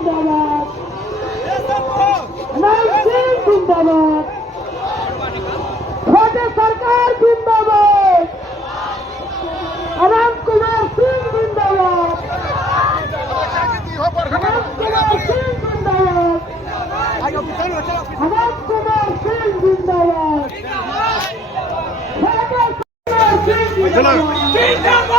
जिंदाबाद अनंत सिंह जिंदाबाद छोटे सरकार जिंदाबाद अनंत कुमार सिंह जिंदाबाद अनंत कुमार सिंह जिंदाबाद अनंत कुमार सिंह जिंदाबाद छोटे सरकार जिंदाबाद